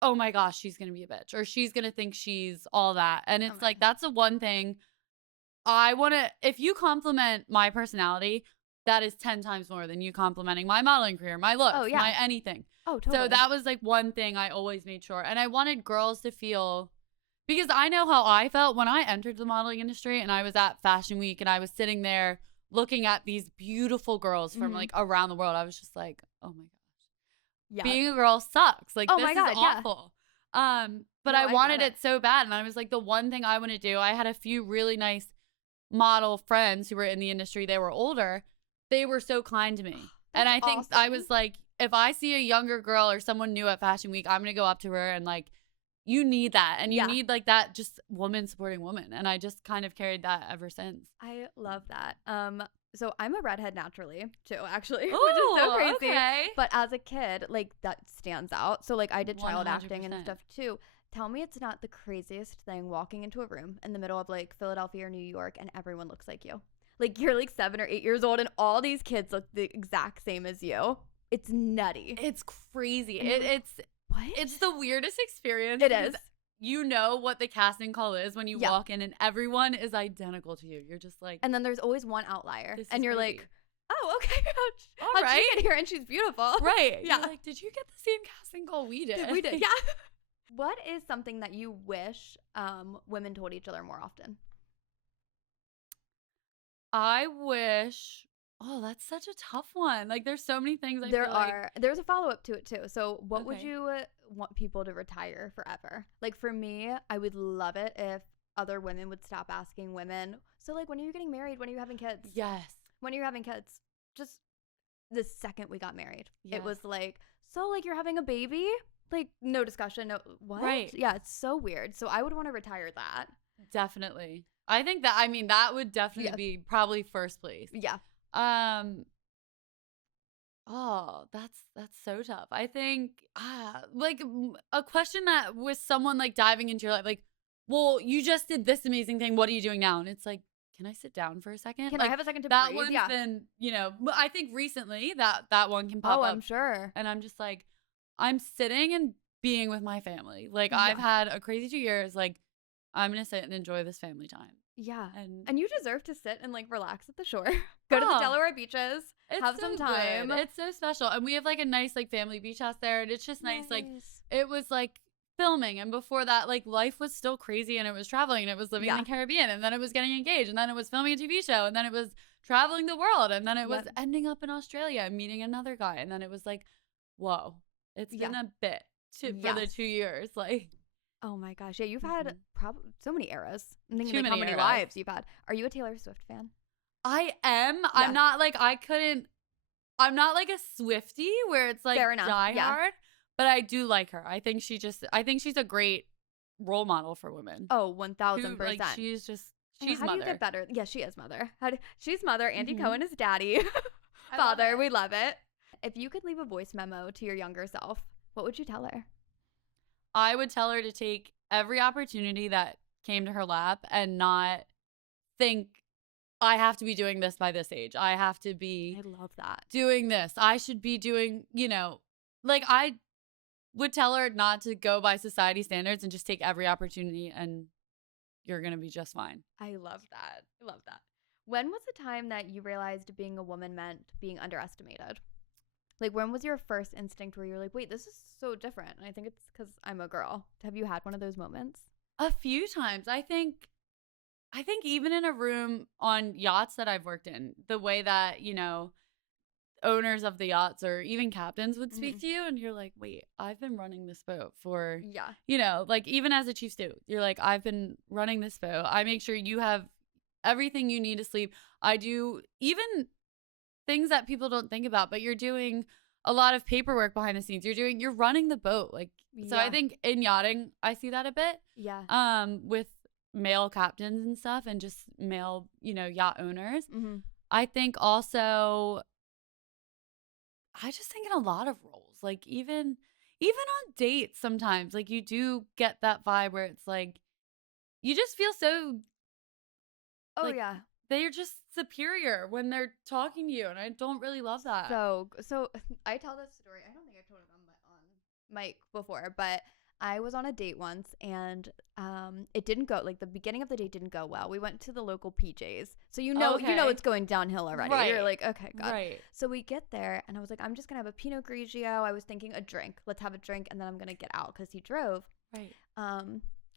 oh my gosh, she's going to be a bitch or she's going to think she's all that. And it's my like, that's the one thing I want to, if you compliment my personality, that is 10 times more than you complimenting my modeling career, my looks, Oh, yeah. my anything. Oh, totally. So that was like one thing I always made sure. And I wanted girls to feel, because I know how I felt when I entered the modeling industry and I was at Fashion Week and I was sitting there looking at these beautiful girls from like around the world. I was just like, oh my gosh, Yeah. being a girl sucks. Like, Oh this my God, is yeah. awful. But No, I I wanted get it so bad. And I was like, the one thing I want to do, I had a few really nice model friends who were in the industry. They were older. They were so kind to me. And I think I awesome. was like, if I see a younger girl or someone new at Fashion Week, I'm going to go up to her and like, you need that. And you Yeah. need like that just woman supporting woman. And I just kind of carried that ever since. I love that. So I'm a redhead naturally too, actually, which is so crazy. Okay. But as a kid, like that stands out. So like I did child acting and 100%. stuff too. Tell me it's not the craziest thing walking into a room in the middle of like Philadelphia or New York and everyone looks like you. Like you're like 7 or 8 years old and all these kids look the exact same as you. It's nutty. It's crazy. And you're like, what? It's the weirdest experience. It because is. You know what the casting call is when you Yeah. walk in and everyone is identical to you. You're just like, And then there's always one outlier. This And is you're crazy. like, oh, okay. All How'd right. she get here? And she's beautiful. right. Yeah. You're like, did you get the same casting call we did? We did. Yeah. What is something that you wish women told each other more often? I wish. Oh, that's such a tough one. Like, there's so many things I There feel like. are. There's a follow up to it too. So, what would Okay. you want people to retire forever? Like for me, I would love it if other women would stop asking women. So, like, when are you getting married? When are you having kids? Yes. When are you having kids? Just the second we got married, Yes. it was like, so like you're having a baby? Like no discussion. No what? Right. Yeah, it's so weird. So I would want to retire that. Definitely. I think that, I mean, that would definitely Yeah. be probably first place. Yeah. Oh, that's so tough. I think like a question that with someone like diving into your life, like, well, you just did this amazing thing. What are you doing now? And it's like, can I sit down for a second? Can like, I have a second to that breathe? one's Yeah. been, I think recently that one can pop Oh, up. I'm sure. And I'm just like, I'm sitting and being with my family. Like, I've Yeah. had a crazy 2 years. Like, I'm gonna sit and enjoy this family time. Yeah. And And you deserve to sit and like relax at the shore. Go to the Oh. Delaware beaches. it's have so some good. time. It's so special. And we have like a nice like family beach house there. And it's just nice. Like, it was like filming, and before that, like, life was still crazy, and it was traveling, and it was living in Yeah. the Caribbean, and then it was getting engaged, and then it was filming a TV show, and then it was traveling the world, and then it was Yep. ending up in Australia and meeting another guy, and then it was like, whoa, it's been a bit for the Yes. 2 years. Like, Oh my gosh. Yeah, you've had Mhm. probably so many eras. I'm thinking Too like how many many eras. lives you've had. Are you a Taylor Swift fan? I am. Yeah. I'm not like I'm not like a Swiftie where it's like Fair enough, die yeah. hard, but I do like her. I think she's a great role model for women. Oh, Who, 1000%. like, she's I know, she's how do you mother. get better? Yeah, she is mother. She's mother. Andy Mhm. Cohen is daddy. I love Father. it. We love it. If you could leave a voice memo to your younger self, what would you tell her? I would tell her to take every opportunity that came to her lap and not think, I have to be doing this by this age. I have to be I love that. doing this. I should be doing, like, I would tell her not to go by society standards and just take every opportunity, and you're going to be just fine. I love that. I love that. When was the time that you realized being a woman meant being underestimated? Like, when was your first instinct where you're like, wait, this is so different? And I think it's because I'm a girl. Have you had one of those moments? A few times. I think even in a room on yachts that I've worked in, the way that, owners of the yachts or even captains would speak to you, and you're like, wait, I've been running this boat for, Yeah. like, even as a chief steward, you're like, I've been running this boat. I make sure you have everything you need to sleep. I do even things that people don't think about, but you're doing a lot of paperwork behind the scenes. You're running the boat. Like, so I Yeah. think in yachting, I see that a bit. Yeah. With male captains and stuff and just male, yacht owners. Mm-hmm. I think also, I just think in a lot of roles, like even on dates sometimes, like you do get that vibe where it's like, you just feel so, Oh, like, yeah. they're just superior when they're talking to you. And I don't really love that. So I tell this story. I don't think I told it on mic before, but I was on a date once and it didn't go, like the beginning of the date didn't go well. We went to the local PJs. So you know Okay. it's going downhill already. Right. You're like, okay, God. Right. So we get there and I was like, I'm just going to have a Pinot Grigio. I was thinking a drink. Let's have a drink and then I'm going to get out because he drove. Right.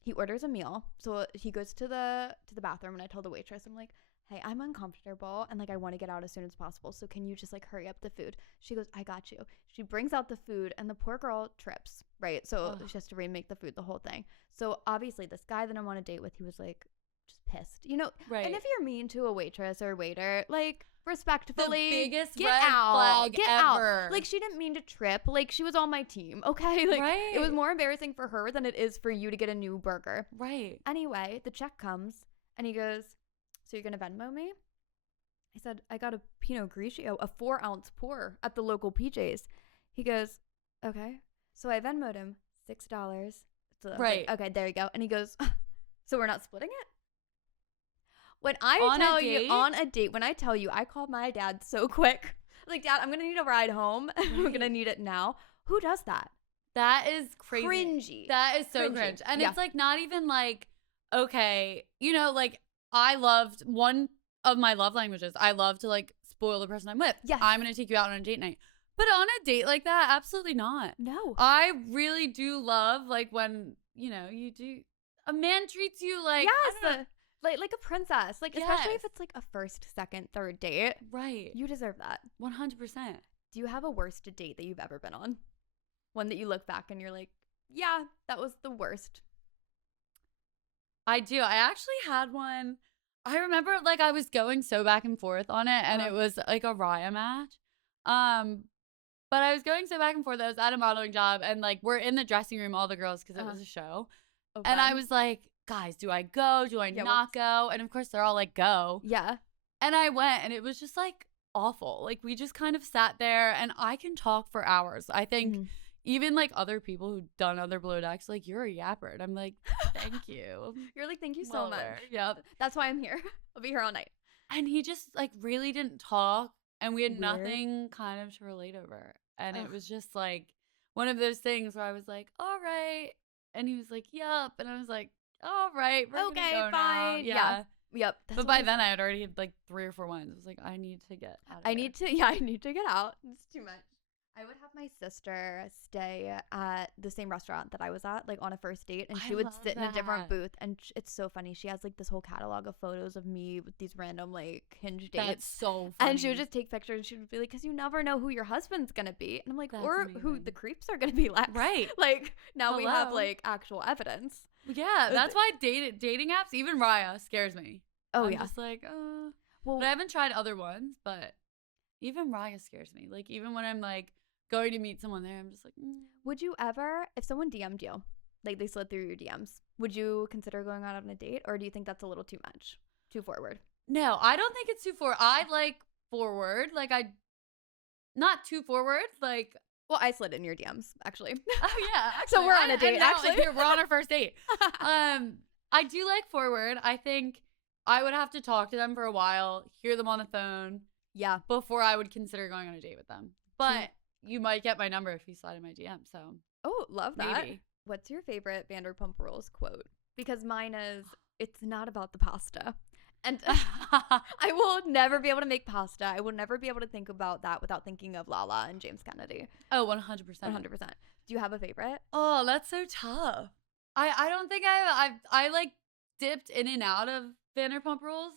He orders a meal. So he goes to the bathroom and I told the waitress, I'm like, hey, I'm uncomfortable and like I want to get out as soon as possible. So can you just like hurry up the food? She goes, I got you. She brings out the food and the poor girl trips, right? So she has to remake the food, the whole thing. So obviously this guy that I'm on a date with, he was like just pissed, Right. And if you're mean to a waitress or waiter, like respectfully, The biggest get red out, flag get ever. out. Like she didn't mean to trip. Like she was on my team, okay? Like it was Right. more embarrassing for her than it is for you to get a new burger. Right. Anyway, the check comes and he goes, so you're gonna Venmo me? I said, I got a Pinot Grigio, a 4-ounce pour at the local PJs. He goes, okay. So I Venmo'd him $6. So I was Right. like, okay, there you go. And he goes, so we're not splitting it? When I On a tell you date? on a date, when I tell you, I called my dad so quick. Like, Dad, I'm gonna need a ride home. I'm gonna need it now. Who does that? That is crazy. Cringy. That is so Cringy. cringe. And Yeah. it's like not even like, okay, like I loved one of my love languages. I love to like spoil the person I'm with. Yes. I'm going to take you out on a date night. But on a date like that, absolutely not. No. I really do love like when, you do, a man treats you like, I don't know. like a princess. Like, especially Yes. if it's like a first, second, third date. Right. You deserve that. 100%. Do you have a worst date that you've ever been on? One that you look back and you're like, yeah, that was the worst. I do. I actually had one. I remember like I was going so back and forth on it and it was like a Raya match. But I was going so back and forth. I was at a modeling job and like we're in the dressing room, all the girls, because it was a show. Okay. And I was like, guys, do I go? Do I not go? And of course they're all like, go. Yeah. And I went and it was just like awful. Like we just kind of sat there and I can talk for hours. I think even like other people who've done other blow decks, like you're a yapper. And I'm like, thank you. You're like, thank you so much. Yep. That's why I'm here. I'll be here all night. And he just like really didn't talk and we had Weird. nothing kind of to relate over. And it was just like one of those things where I was like, all right. And he was like, yep. And I was like, all right, we're Okay, gonna go fine. now. Yeah. Yep. But by then I had already had like 3 or 4 wines. I was like, I need to get out of I here. need to get out. It's too much. I would have my sister stay at the same restaurant that I was at, like on a first date, and she would love sit in a different that. booth. And it's so funny. She has like this whole catalog of photos of me with these random like Hinge dates. That's so funny. And she would just take pictures and she would be like, because you never know who your husband's going to be. And I'm like, That's or who amazing. the creeps are going to be like. Right. Like now we have Hello. like actual evidence. Yeah, that's why dating apps, even Raya, scares me. Oh, I'm yeah. just like, Well, but I haven't tried other ones, but even Raya scares me. Like, even when I'm like going to meet someone there, I'm just like, would you ever, if someone DM'd you, like they slid through your DMs, would you consider going out on a date, or do you think that's a little too much, too forward? No, I don't think it's too forward. I like forward. Like, not too forward. Like, Well, I slid in your DMs, actually. oh yeah. So we're on a I date, know, actually. like, we're on our first date. I do like forward. I think I would have to talk to them for a while, hear them on the phone Yeah. before I would consider going on a date with them. But you might get my number if you slide in my DM. So Oh, love that. maybe. What's your favorite Vanderpump Rules quote? Because mine is, it's not about the pasta. And I will never be able to make pasta. I will never be able to think about that without thinking of Lala and James Kennedy. Oh, 100%. 100%. Do you have a favorite? Oh, that's so tough. I don't think I like dipped in and out of Vanderpump Rules.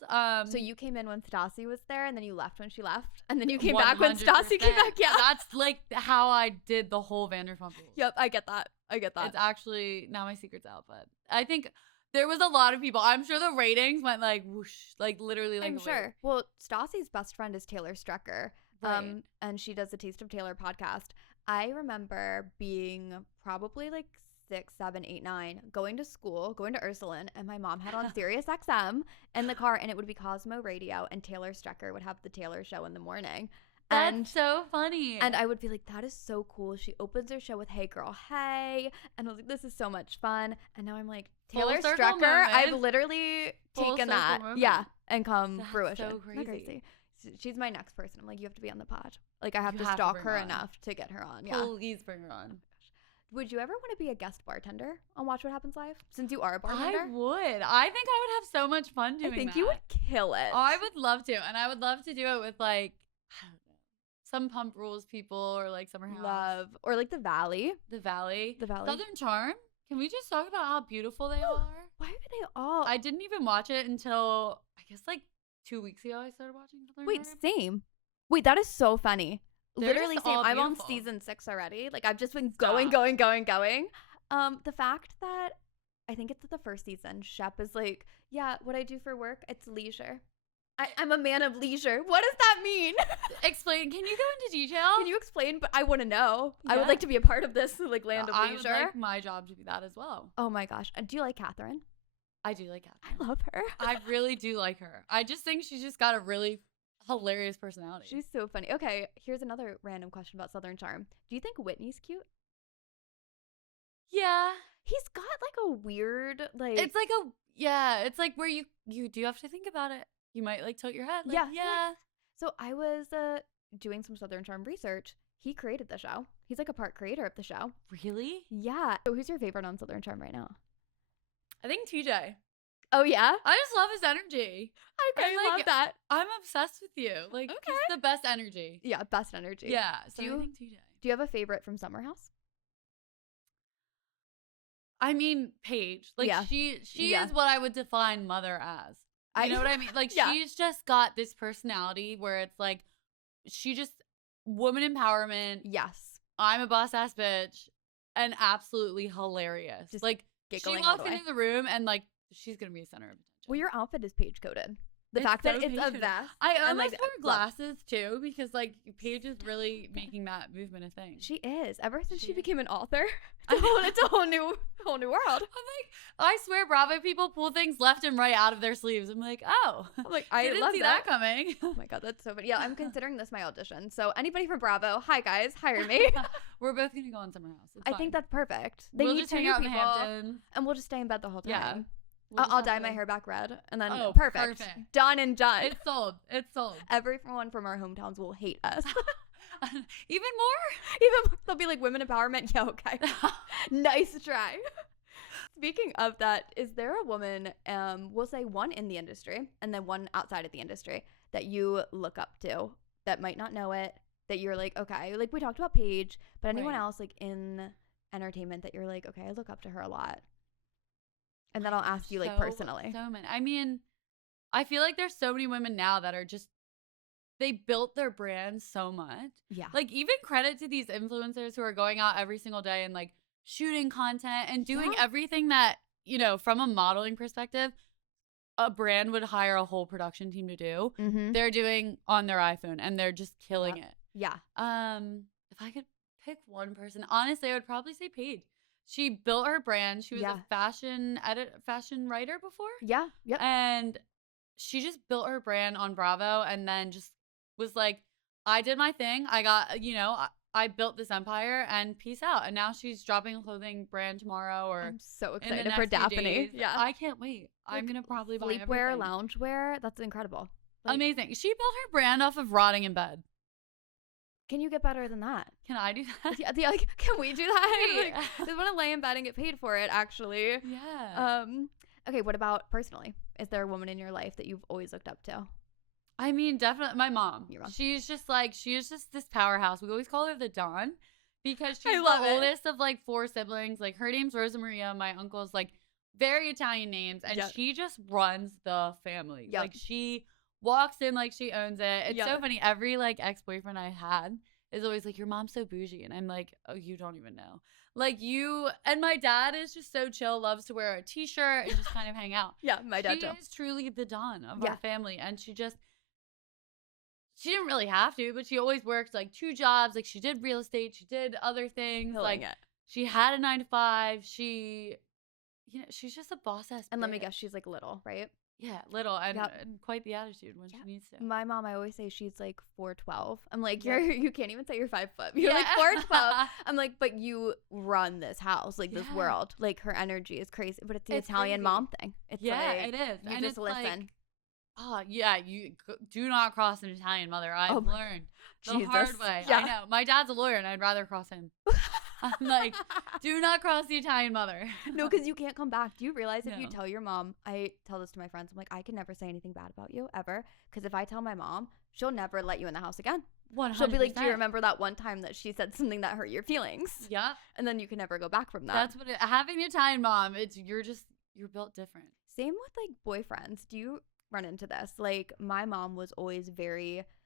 So you came in when Stassi was there, and then you left when she left, and then you came back when 100%. Stassi came back. Yeah. That's like how I did the whole Vanderpump Rules. Yep, I get that. It's actually, now my secret's out, but I think there was a lot of people. I'm sure the ratings went like whoosh, like literally like I'm a sure. wave. Well, Stassi's best friend is Taylor Strecker, Right. and she does the Taste of Taylor podcast. I remember being probably like 6, 7, 8, 9, going to school, going to Ursuline, and my mom had on Sirius XM in the car, and it would be Cosmo Radio, and Taylor Strecker would have the Taylor Show in the morning. That's so funny. And I would be like, that is so cool. She opens her show with Hey Girl, Hey. And I was like, this is so much fun. And now I'm like, Taylor Strecker, I've literally taken that. Moment. Yeah. And come That's fruition. so Isn't that crazy. She's my next person. I'm like, you have to be on the pod. Like, I have You to have to stalk bring her her on. enough to get her on. Yeah. Please bring her on. Would you ever want to be a guest bartender on Watch What Happens Live? Since you are a bartender? I would. I think I would have so much fun doing that. I think you would kill it. I would love to. And I would love to do it with, like, I don't know, some Pump Rules people or, like, Summer House. Love. Or like the Valley. The Valley. The Valley. Southern Charm. Can we just talk about how beautiful they are? Why are they all? I didn't even watch it until, I guess, like 2 weeks ago I started watching Southern Wait, Charm. same. Wait, that is so funny. They're Literally just same. all I'm on beautiful. season 6 already. Like, I've just been Stop. going. The fact that I think it's the first season, Shep is like, yeah, what I do for work, it's leisure. I'm a man of leisure. What does that mean? Explain. Can you go into detail? Can you explain? But I want to know. I would Yeah. like to be a part of this like land of I leisure. would like my job to be that as well. Oh my gosh. Do you like Catherine? I do like Catherine. I love her. I really do like her. I just think she's just got a really hilarious personality. She's so funny. Okay, here's another random question about Southern Charm. Do you think Whitney's cute? yeah. He's got like a weird like It's like it's like where you do have to think about it. You might like tilt your head. Like, yeah. So I was doing some Southern Charm research. He created the show. He's like a part creator of the show. Really? Yeah. So who's your favorite on Southern Charm right now? I think TJ. Oh yeah? I just love his energy. I And, like, love that. I'm obsessed with you. Like, Okay. he's the best energy. Yeah, best energy. Yeah. So Do I you- think TJ. Do you have a favorite from Summer House? I mean, Paige. Like, Yeah. she Yeah. is what I would define mother as. You know what I mean? Like, Yeah. she's just got this personality where it's like, she just, woman empowerment. Yes. I'm a boss ass bitch. And absolutely hilarious. Just like, she giggling all walks the way. into the room and, like, she's going to be a center of attention. Well, your outfit is page coded. The It's fact that so it's a page-coded. vest. I and, almost like, wore love- glasses too because like Paige is really making that movement a thing. She is. Ever since She she is. became an author, it's a whole new world. I'm like, I swear, Bravo people pull things left and right out of their sleeves. I'm like, oh, I'm like, I didn't love see that. that coming. Oh my god, that's so funny. Yeah, I'm considering this my audition. So anybody from Bravo, hi guys, hire me. We're both gonna go on Summer House. It's I fine. think that's perfect. They we'll need just two hang new out in the people, Hamptons. and we'll just stay in bed the whole time. Yeah. We'll I'll just have dye my to- hair back red, and then Oh, perfect. perfect. Done and done. It's sold. It's sold. Everyone from our hometowns will hate us. Even more. Even they'll be like, women empowerment. Yeah, okay. Nice try. Speaking of that, is there a woman, we'll say one in the industry and then one outside of the industry that you look up to that might not know it, that you're like, okay, like we talked about Paige, but anyone Right. else like in entertainment that you're like, okay, I look up to her a lot. And then I'll ask you like So- personally. So many. I mean, I feel like there's so many women now that are just, they built their brand so much. Yeah. Like, even credit to these influencers who are going out every single day and like shooting content and doing Yeah. everything that, you know, from a modeling perspective, a brand would hire a whole production team to do. Mm-hmm. They're doing on their iPhone and they're just killing it. Yeah. If I could pick one person, honestly, I would probably say Paige. She built her brand. She was Yeah. a fashion writer before. Yeah. Yep. And she just built her brand on Bravo and then just was like, I did my thing. I got, you know, I built this empire and peace out. And now she's dropping a clothing brand tomorrow or I'm so in the excited next for few Daphne. days. Yeah. I can't wait. I'm Like, going to probably buy Sleepwear, everything. loungewear. That's incredible. Like, Amazing. She built her brand off of rotting in bed. Can you get better than that? Can I do that? Yeah, like, can we do that? Wait. Like, I just want to lay in bed and get paid for it, actually. Yeah. Okay, what about personally? Is there a woman in your life that you've always looked up to? I mean, definitely my mom. Your mom. She is just this powerhouse. We always call her the Dawn because I she's love the it. oldest of like 4 siblings. Like, her name's Rosa Maria. My uncle's like very Italian names, and Yep. she just runs the family. Yep. Like, she walks in like she owns it. It's so Yep. funny. Every like ex-boyfriend I had is always like, your mom's so bougie, and I'm like, oh, you don't even know. Like, you and my dad is just so chill, loves to wear a t-shirt and just kind of hang out. Yeah, my dad She too. is truly the Dawn of Yeah. our family, and she didn't really have to, but she always worked like 2 jobs. Like, she did real estate, she did other things. Killing Like, it. She had a 9 to 5. She's just a boss ass. And let me bitch. guess, she's like little, right? Yeah, little and, Yep. and quite the attitude when Yeah. she needs to. My mom, I always say she's like 4'12". I'm like, Yeah. you can't even say you're 5 foot. You're like 4'12". I'm like, but you run this house, like this Yeah. world. Like her energy is crazy. But it's the It's Italian crazy. mom thing. It's Yeah, like, it is. you And just it's like, listen. oh, yeah, you do not cross an Italian mother. I've Oh my- learned the Jesus. hard way. Yeah. I know. My dad's a lawyer, and I'd rather cross him. I'm like, do not cross the Italian mother. No, because you can't come back. Do you realize if you No. tell your mom, I tell this to my friends, I'm like, I can never say anything bad about you ever. Because if I tell my mom, she'll never let you in the house again. 100%. She'll be like, do you remember that one time that she said something that hurt your feelings? Yeah. And then you can never go back from that. That's what having an Italian mom, you're built different. Same with like boyfriends. Do you run into this? Like my mom was always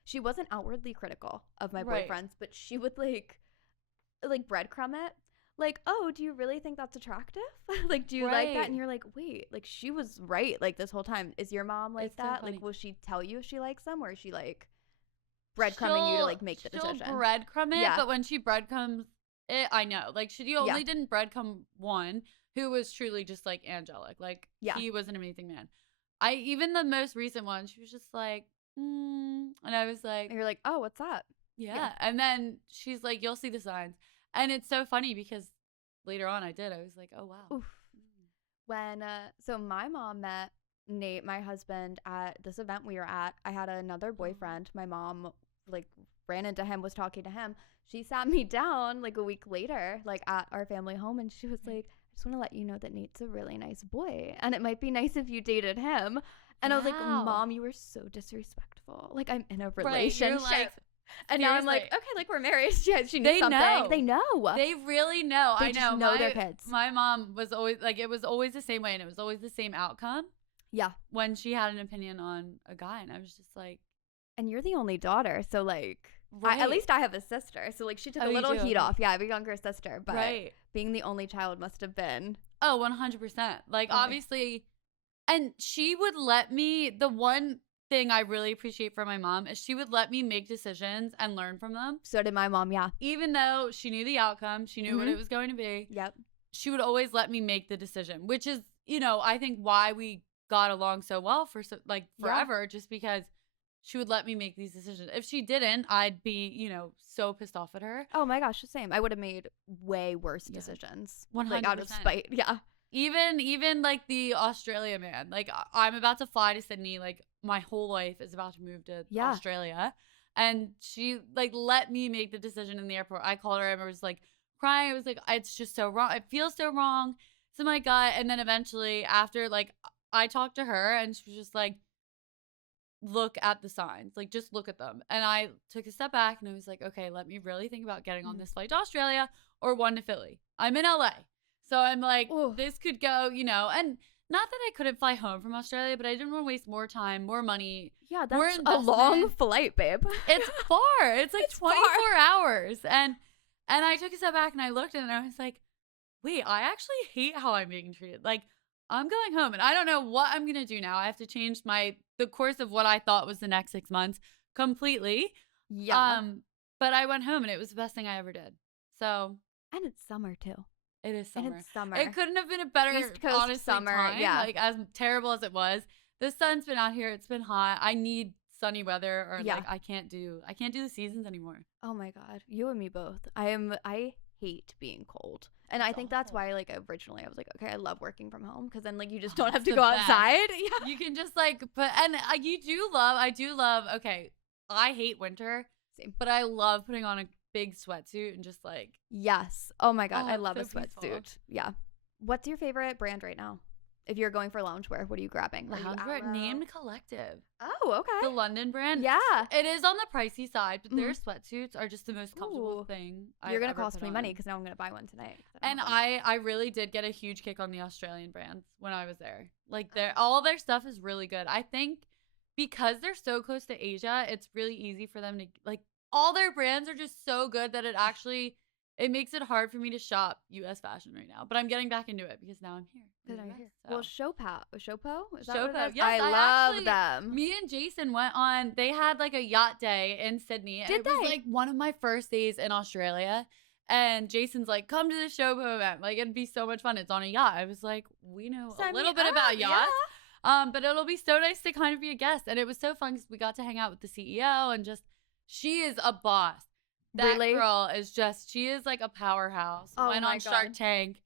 she wasn't outwardly critical of my Right. boyfriends, but she would like breadcrumb it. Like, oh, do you really think that's attractive? Like, do you like that? Right. And you're like, wait, like she was right like this whole time. Is your mom like It's so that? funny. Like, will she tell you if she likes them, or is she like breadcrumbing you to like make the decision? She'll breadcrumb it, Yeah. but when she breadcrumbs it, I know. Like she only didn't breadcrumb one who was truly just like angelic. Like Yeah. he was an amazing man. Even the most recent one, she was just like, and I was like, And you're like, oh, what's that? yeah. And then she's like, you'll see the signs. And it's so funny because later on I was like, oh wow. Oof. When so my mom met Nate, my husband, at this event we were at. I had another boyfriend. My mom like ran into him, was talking to him. She sat me down like a week later, like at our family home, and she was like, I just want to let you know that Nate's a really nice boy, and it might be nice if you dated him. And I was like, Wow. Mom, you were so disrespectful. Like, I'm in a Right, you're relationship. like, and now I'm like, seriously. okay, like we're married. She knew They something. know. They know. They really know. They I just know. know their kids. My mom was always like, it was always the same way, and it was always the same outcome Yeah. when she had an opinion on a guy, and I was just like, And you're the only daughter, so like, right. at least I have a sister, so like she took Oh, a you little do? heat off. Yeah, I have a younger sister, but right. being the only child must have been. Oh, 100%. Like, Okay. obviously, and she would let me, the one thing I really appreciate from my mom is she would let me make decisions and learn from them. So did my mom. Yeah. Even though she knew the outcome, she knew what Mhm. it was going to be, Yep. she would always let me make the decision, which is, I think why we got along so well for forever, just because she would let me make these decisions. If she didn't, I'd be, so pissed off at her. Oh my gosh, the same. I would have made way worse Yeah. decisions. 100%. Like out of spite. Yeah. Even like the Australia man, like I'm about to fly to Sydney, like my whole life is about to move to Yeah. Australia, and she like let me make the decision in the airport. I called her and I was like crying. I was like, it's just so wrong. It feels so wrong. It's in my gut. And then eventually after like I talked to her and she was just like, look at the signs, like just look at them. And I took a step back and I was like, okay, let me really think about getting on this flight to Australia or one to Philly. I'm in LA. So I'm like, Ooh. this could go, and not that I couldn't fly home from Australia, but I didn't want to waste more time, more money. Yeah, More that's a long investment. flight, babe. It's far. It's like It's far. 24 hours. And I took a step back and I looked at it and I was like, wait, I actually hate how I'm being treated. Like, I'm going home and I don't know what I'm going to do now. I have to change the course of what I thought was the next 6 months completely. Yeah. But I went home and it was the best thing I ever did. So And it's summer too. it is summer. And it's summer. It couldn't have been a better East Coast honestly, summer, time. yeah. Like as terrible as it was, the sun's been out here. It's been hot. I need sunny weather, or Yeah. like I can't do the seasons anymore. Oh my God. You and me both. I hate being cold. And I think that's awful. why like originally I was like, okay, I love working from home because then like you just don't have it's to the go best. outside. Yeah. You can just like I do love. Okay, I hate winter, Same. but I love putting on a big sweatsuit and just like Yes. Oh my God. Oh, I it's love a so peaceful. sweatsuit. Yeah. What's your favorite brand right now? If you're going for loungewear, what are you grabbing? Are you loungewear Arrow? named Collective, Oh, okay. the London brand. Yeah. It is on the pricey side, but their sweatsuits are just the most comfortable Ooh. thing. You're going I've to ever cost put me money on. because now I'm going to buy one tonight. 'cause And don't have I really did get a huge kick on the Australian brands when I was there. Like all their stuff is really good. I think because they're so close to Asia, it's really easy for them to like all their brands are just so good that it makes it hard for me to shop US fashion right now. But I'm getting back into it because now I'm here. in the Good US, idea. so. Well, Showpo? Is that Showpo, what it is? yes, I I love actually- them. Me and Jason went on, they had like a yacht day in Sydney. And Did it was they? like one of my first days in Australia. And Jason's like, come to the Showboat event. Like, it'd be so much fun. It's on a yacht. I was like, we know a little bit about yachts. Yeah. But it'll be so nice to kind of be a guest. And it was so fun because we got to hang out with the CEO and just, she is a boss. That girl is just, she is like a powerhouse. Went on Shark Tank,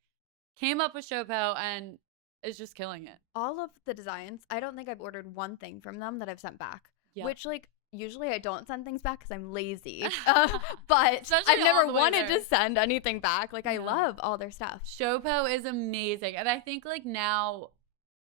came up with Showboat, and is just killing it. All of the designs, I don't think I've ordered one thing from them that I've sent back. Yeah. Which, like, usually I don't send things back because I'm lazy. But Especially I've never all the way wanted there. to send anything back. Like, I love all their stuff. Showboat is amazing. And I think, like, now,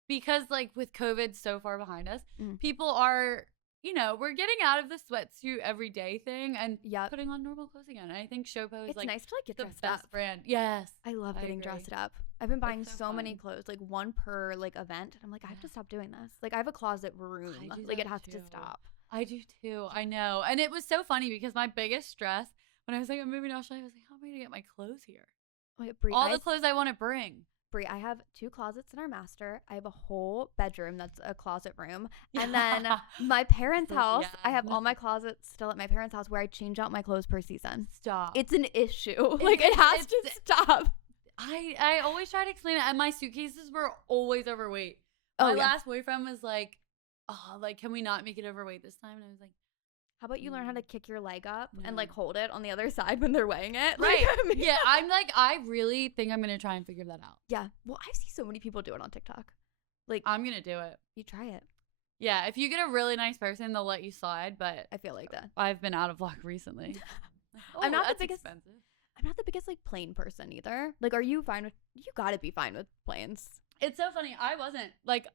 because, like, with COVID so far behind us, people are, you know, we're getting out of the sweatsuit everyday thing and putting on normal clothes again. And I think Showboat is, like, nice to, like, get the dressed best up. brand. Yes. I love getting agree. dressed up. I've been buying so many fun. clothes, like one per, like, event. And I'm like, I have to stop doing this. Like, I have a closet room. Like, it has to stop. I do too. I know. And it was so funny because my biggest stress when I was like, I'm moving to Australia, I was like, how am I going to get my clothes here? Wait, Brie, all the clothes I want to bring. Brie, I have 2 closets in our master. I have a whole bedroom that's a closet room. And then my parents' house, I have all my closets still at my parents' house where I change out my clothes per season. Stop. It's an issue. Like, it has to stop. I always try to explain it. And my suitcases were always overweight. My last boyfriend was like, oh, like, can we not make it overweight this time? And I was like, how about you learn how to kick your leg up and, like, hold it on the other side when they're weighing it? Right. Like, yeah, I'm like, I really think I'm going to try and figure that out. Yeah. Well, I see so many people do it on TikTok. Like, I'm going to do it. You try it. Yeah, if you get a really nice person, they'll let you slide, but I feel like that. I've been out of luck recently. I'm not the biggest like plane person either. Like, are you fine with, you gotta be fine with planes. It's so funny. I wasn't like,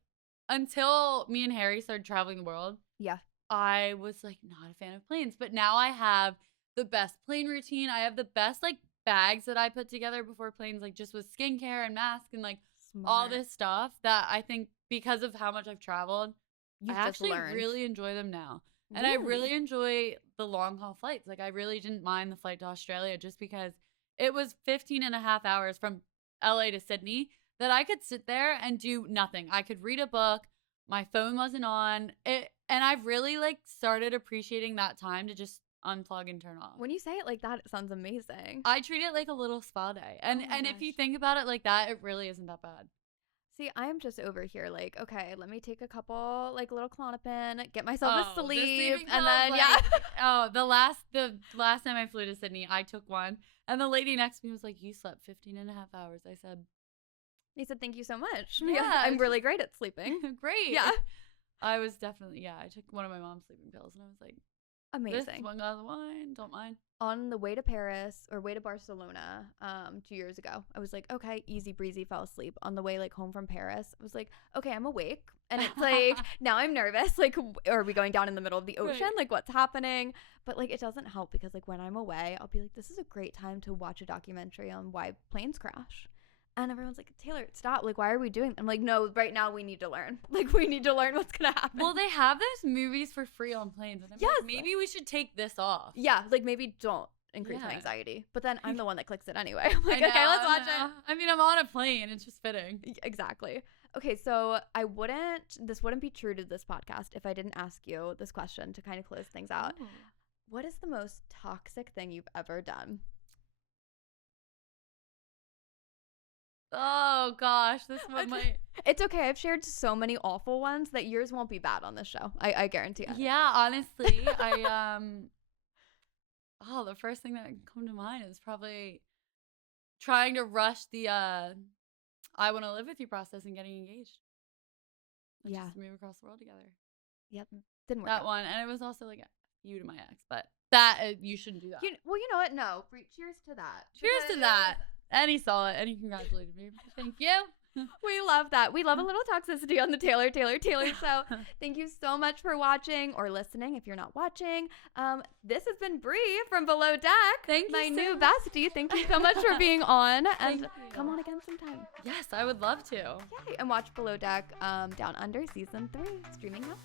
until me and Harry started traveling the world. Yeah. I was like not a fan of planes, but now I have the best plane routine. I have the best like bags that I put together before planes, like just with skincare and mask and like all this stuff that I think because of how much I've traveled, I actually really enjoy them now. And I really enjoy the long haul flights. Like, I really didn't mind the flight to Australia just because it was 15 and a half hours from LA to Sydney that I could sit there and do nothing. I could read a book. My phone wasn't on. And I've really, like, started appreciating that time to just unplug and turn off. When you say it like that, it sounds amazing. I treat it like a little spa day. And if you think about it like that, it really isn't that bad. See, I'm just over here like, okay, let me take a couple, like, little Klonopin, get myself a sleep, and then, like, the last time I flew to Sydney, I took one, and the lady next to me was like, you slept 15 and a half hours. I said, he said, thank you so much. Yeah, I'm really great at sleeping. Great. Yeah. I was definitely, I took one of my mom's sleeping pills, and I was like, amazing. This one glass of wine, don't mind. On the way to Paris or way to Barcelona 2 years ago, I was like, okay, easy breezy, fell asleep. On the way like home from Paris, I was like, okay, I'm awake. And it's like, now I'm nervous. Like, are we going down in the middle of the ocean? Right. Like, what's happening? But like, it doesn't help because like when I'm away, I'll be like, this is a great time to watch a documentary on why planes crash. And everyone's like, Taylor, stop. Like, why are we doing that? I'm like, no, right now we need to learn. Like, we need to learn what's going to happen. Well, they have those movies for free on planes. And I'm like, maybe we should take this off. Yeah, like maybe don't increase my anxiety. But then I'm the one that clicks it anyway. I'm like, okay, let's watch it. I mean, I'm on a plane. It's just fitting. Exactly. Okay, so this wouldn't be true to this podcast if I didn't ask you this question to kind of close things out. Ooh. What is the most toxic thing you've ever done? Oh gosh, this one might. It's okay. I've shared so many awful ones that yours won't be bad on this show. I guarantee it. Yeah, honestly, the first thing that can come to mind is probably trying to rush the I want to live with you process and getting engaged. Let's just move across the world together. Yep, didn't work. That one, and it was also like you to my ex, but that you shouldn't do that. You know what? No, cheers to that. Cheers to that. And he saw it, and he congratulated me. Thank you. We love that. We love a little toxicity on the Taylor show. Thank you so much for watching or listening if you're not watching. This has been Bree from Below Deck. Thank you, my new bestie. Thank you so much for being on. And come on again sometime. Yes, I would love to. Yay. And watch Below Deck Down Under Season 3 streaming now.